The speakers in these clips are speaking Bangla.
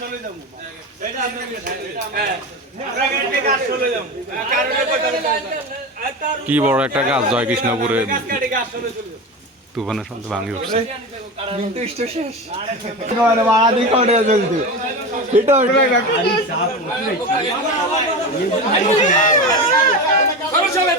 চলে যাব। হ্যাঁ আমরা কাটলে গাছ চলে যাব। কি বড় একটা গাছ জয় কৃষ্ণপুরে তুফানের সাথে ভাঙি উঠছে পাড়া লাগবে আমি লোকা নাই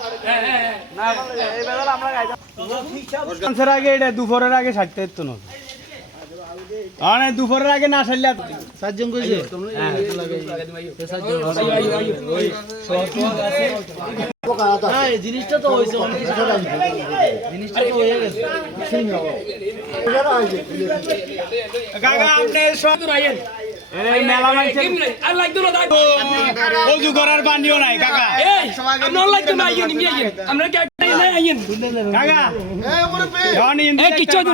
হ্যাঁ হ্যাঁ হ্যাঁ আগে এটা দুপুরের আগে সারতে তো না। দুপুরের আগে না সারলে সাতজন কইছে? হ্যাঁ জিনিসটা তো হয়েছে জিনিসটা তো হয়ে গেছে কাকা আপনি সব অজু করার পানিও নাই কাকা। আমরা কাকা।